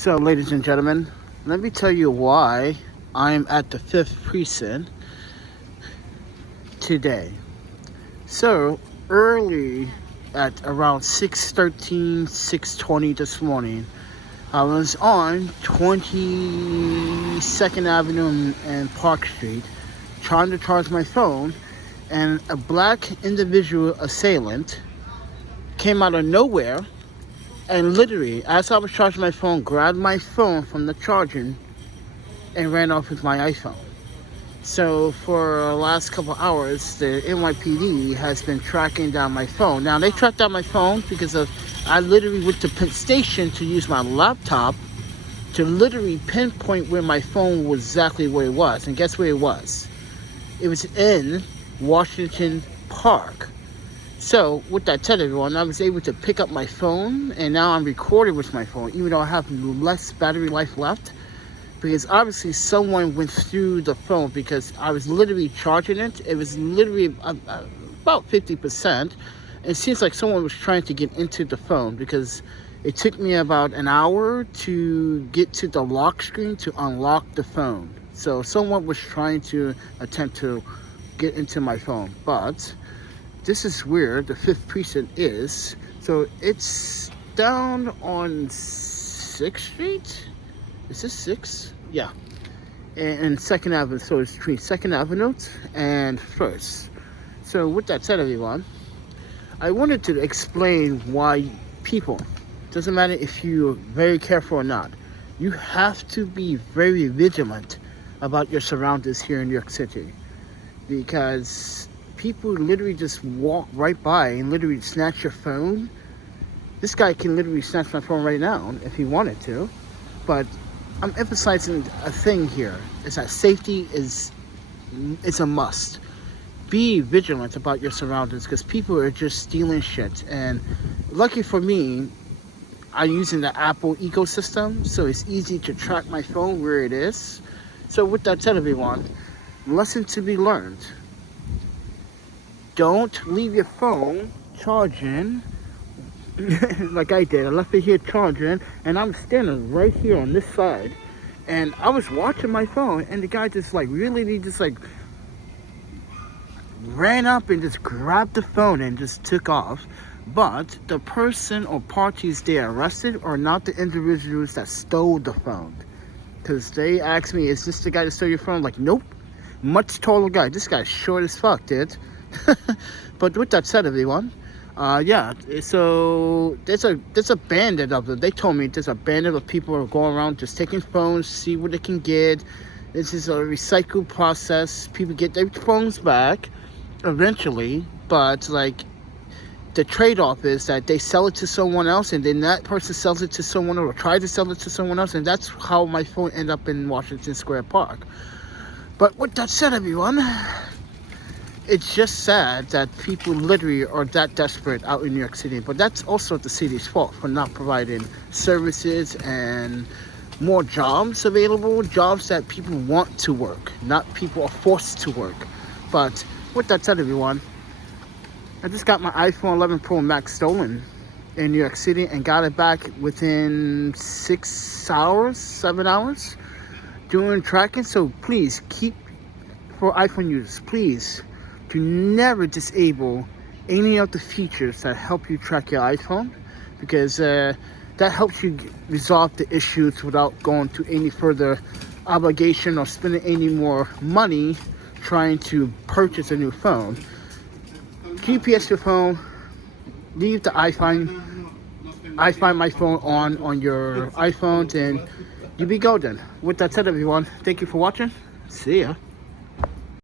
So, ladies and gentlemen, let me tell you why I'm at the 5th precinct today. So, early at around 6:13, 6:20 this morning, I was on 22nd Avenue and Park Street trying to charge my phone, and a black individual assailant came out of nowhere and literally, as I was charging my phone, grabbed my phone from the charging and ran off with my iPhone. So for the last couple hours, the NYPD has been tracking down my phone. Now, they tracked down my phone because I literally went to Penn Station to use my laptop to literally pinpoint where my phone was, exactly where it was. And guess where it was? It was in Washington Park. So, with that said, everyone, I was able to pick up my phone, and now I'm recording with my phone, even though I have less battery life left, because obviously someone went through the phone because I was literally charging it. It was literally about 50%. It seems like someone was trying to get into the phone because it took me about an hour to get to the lock screen to unlock the phone. So, someone was trying to attempt to get into my phone, but this is where the 5th precinct is. So it's down on 6th Street. Is this 6? Yeah. And 2nd Avenue. So it's between 2nd Avenue and 1st. So with that said, everyone, I wanted to explain why people, doesn't matter if you're very careful or not, you have to be very vigilant about your surroundings here in New York City. Because people literally just walk right by and literally snatch your phone. This guy can literally snatch my phone right now if he wanted to. But I'm emphasizing a thing here, is that safety is a must. Be vigilant about your surroundings because people are just stealing shit. And lucky for me, I'm using the Apple ecosystem, so it's easy to track my phone where it is. So with that said, everyone, lesson to be learned. Don't leave your phone charging like I did. I left it here charging, and I'm standing right here on this side, and I was watching my phone, and the guy just ran up and just grabbed the phone and just took off. But the person or parties they arrested are not the individuals that stole the phone, because they asked me, is this the guy that stole your phone? Like, nope. Much taller guy. This guy's short as fuck, dude. But with that said, everyone, yeah, so there's a bandit of them. They told me there's a bandit of people who are going around just taking phones, see what they can get. This is a recycle process. People get their phones back eventually, but like the trade-off is that they sell it to someone else, and then that person sells it to someone or tries to sell it to someone else, and that's how my phone ended up in Washington Square Park. But with that said, everyone, it's just sad that people literally are that desperate out in New York City. But that's also the city's fault for not providing services and more jobs available, jobs that people want to work, not people are forced to work. But with that said, everyone, I just got my iPhone 11 Pro Max stolen in New York City and got it back within 6 hours, 7 hours doing tracking. So please keep, for iPhone users, please do never disable any of the features that help you track your iPhone, because that helps you resolve the issues without going to any further obligation or spending any more money trying to purchase a new phone. GPS your phone, leave the I find my phone on your iPhone, and you'll be golden. With that said, everyone, thank you for watching. See ya.